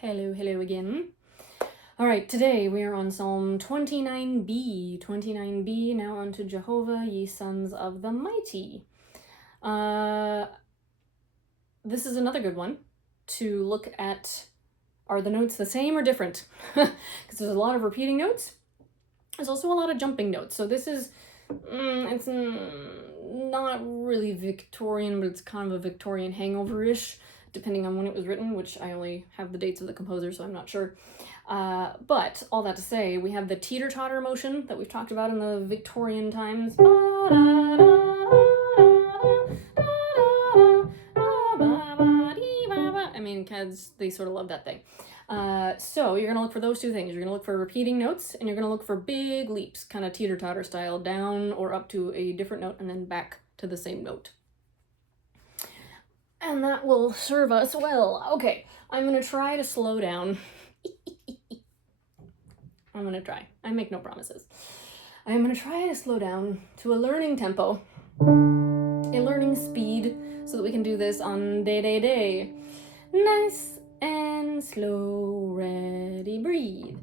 Hello again. All right, today we are on Psalm 29b. 29b, now unto Jehovah, ye sons of the mighty. This is another good one to look at. Are the notes the same or different? Because there's a lot of repeating notes. There's also a lot of jumping notes. So this is, it's not really Victorian, but it's kind of a Victorian hangover-ish, depending on when it was written, which I only have the dates of the composer, so I'm not sure. But all that to say, we have the teeter-totter motion that we've talked about in the Victorian times. I mean, kids, they sort of love that thing. So you're going to look for those two things. You're going to look for repeating notes, and you're going to look for big leaps, kind of teeter-totter style, down or up to a different note, and then back to the same note. And that will serve us well. Okay, I'm going to try to slow down. I'm going to try. I make no promises. I'm going to try to slow down to a learning tempo, a learning speed, so that we can do this on day. Nice and slow, ready, breathe.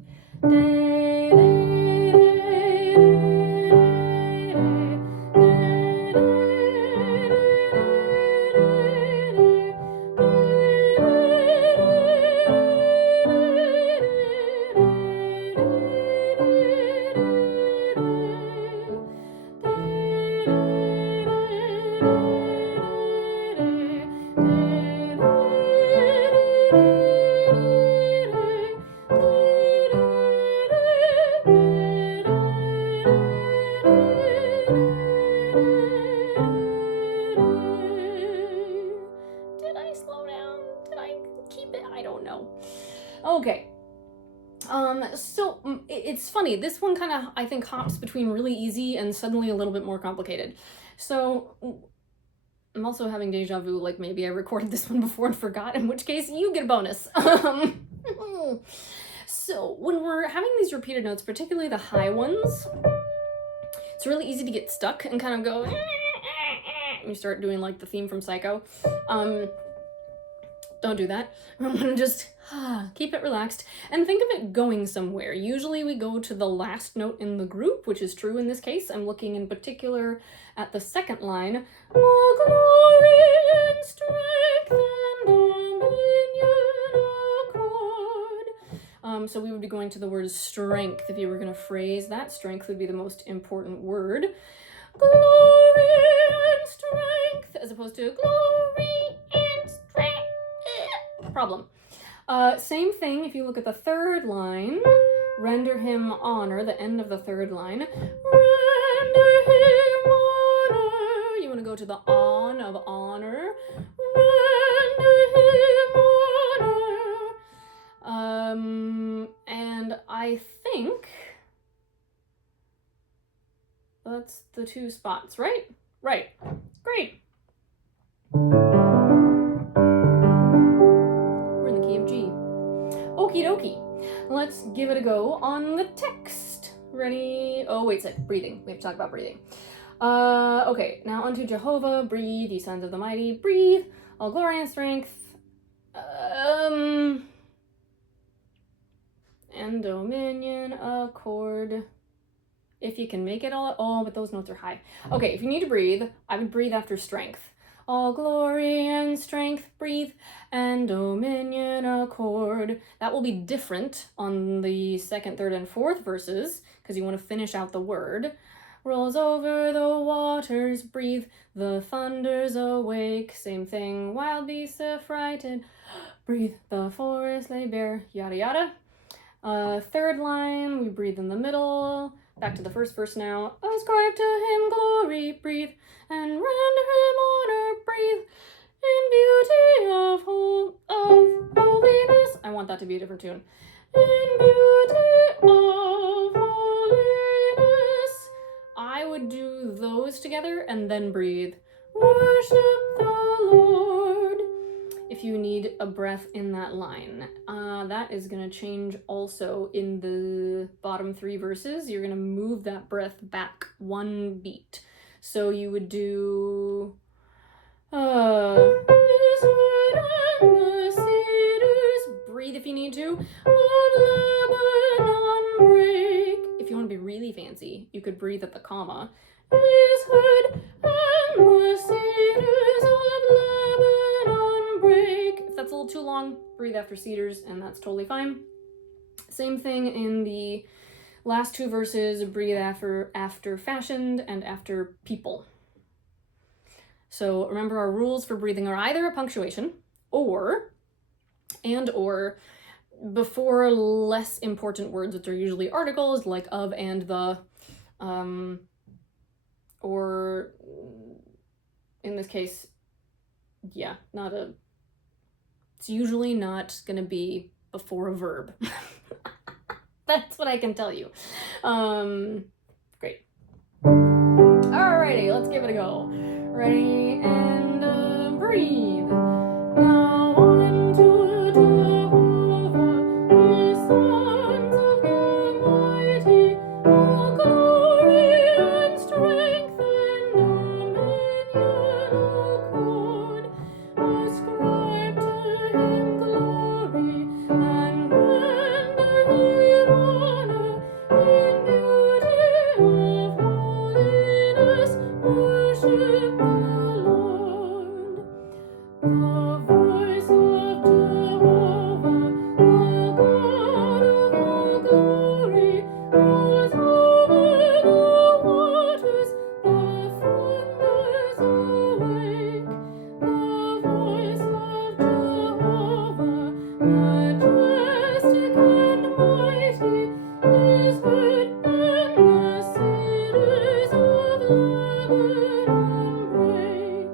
Okay, so it's funny. This one kind of, I think, hops between really easy and suddenly a little bit more complicated. So I'm also having deja vu, like maybe I recorded this one before and forgot, in which case you get a bonus. So when we're having these repeated notes, particularly the high ones, it's really easy to get stuck and kind of go, and you start doing like the theme from Psycho. Don't do that. I'm gonna just keep it relaxed and think of it going somewhere. Usually we go to the last note in the group, which is true in this case. I'm looking in particular at the second line. All glory and strength and dominion accord. So we would be going to the word strength. If you were going to phrase that, strength would be the most important word. Glory and strength, as opposed to glory and strength. Problem. Same thing if you look at the third line. Render him honor, the end of the third line. Render him honor. You want to go to the on of honor. Render him honor. And I think that's the two spots, right? Right. Great. We're in the key of G. Okie dokie. Let's give it a go on the text. Ready? Oh, wait a sec. Breathing. We have to talk about breathing. Okay. Now unto Jehovah, breathe, ye sons of the mighty. Breathe, all glory and strength. And dominion accord. If you can make it all. Oh, but those notes are high. Okay, if you need to breathe, I would breathe after strength. All glory and strength, breathe, and dominion accord. That will be different on the second, third, and fourth verses, because you want to finish out the word. Rolls over the waters, breathe, the thunders awake. Same thing, wild beasts affrighted, breathe, the forest lay bare, yada yada. Third line, we breathe in the middle. Back to the first verse now. Ascribe to him glory, breathe, and render him honor, breathe, in beauty of holiness. I want that to be a different tune. In beauty of holiness. I would do those together and then breathe. Worship the Lord. If you need a breath in that line. That is going to change also in the bottom three verses. You're going to move that breath back one beat. So you would do... Breathe if you need to of Lebanon break. If you want to be really fancy, you could breathe at the comma. Is heard and the cedars of Lebanon break. If that's a little too long, breathe after cedars, and that's totally fine. Same thing in the last two verses, breathe after fashioned and after people. So remember, our rules for breathing are either a punctuation or before less important words, which are usually articles like of and the, or in this case, yeah, it's usually not gonna be before a verb. That's what I can tell you. Great. Alrighty, let's give it a go. Ready, and breathe. Now unto Jehovah, ye sons of the mighty, all glory and strength and dominion accord. Ascribe to him glory and render him honor in beauty of holiness. Worship the Lord. The voice of Jehovah, the God of all glory, was over the waters, the thunders awake. The voice of Jehovah, majestic and mighty, is heard in the cedars of Lebanon break.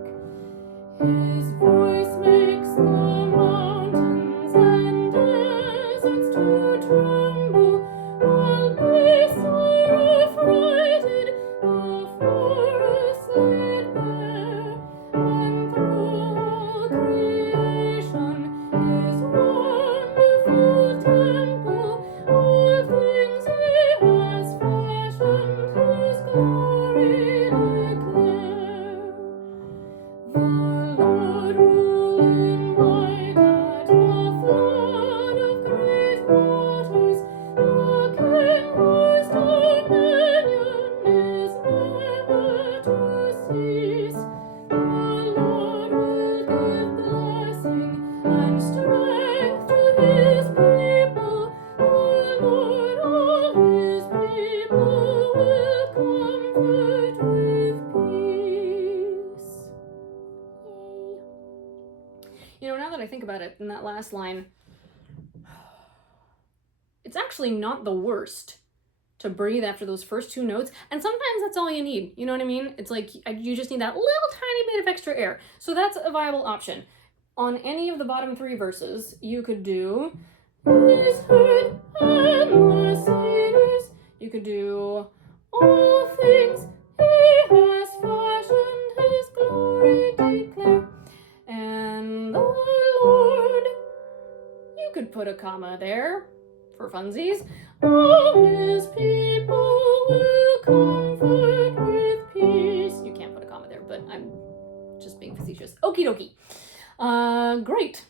His voice makes the mountains and deserts to tremble, while beasts are affrighted, the forests laid bare, and through all creation his wonderful temple, all things he has fashioned, his glory declare. The Lord rule in might at the flood of great waters. The King whose dominion is never to cease. The Lord will give blessing and strength to his people. The Lord all his people will comfort with peace. You know, now that I think about it, in that last line, it's actually not the worst to breathe after those first two notes, and sometimes that's all you need, you know what I mean? It's like, you just need that little tiny bit of extra air. So that's a viable option. On any of the bottom three verses, you could do, is heard in the cedars. You could do, all things he has fashioned, his glory declare. And the Lord, you could put a comma there for funsies. All his people will comfort with peace. You can't put a comma there, but I'm just being facetious. Okie dokie. Great.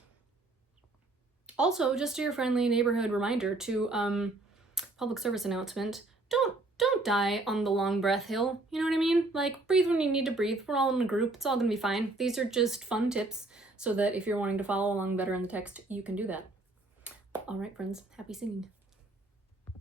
Also, just your friendly neighborhood reminder to public service announcement. Don't die on the long breath hill. You know what I mean? Like, breathe when you need to breathe. We're all in a group. It's all gonna be fine. These are just fun tips so that if you're wanting to follow along better in the text, you can do that. All right, friends. Happy singing.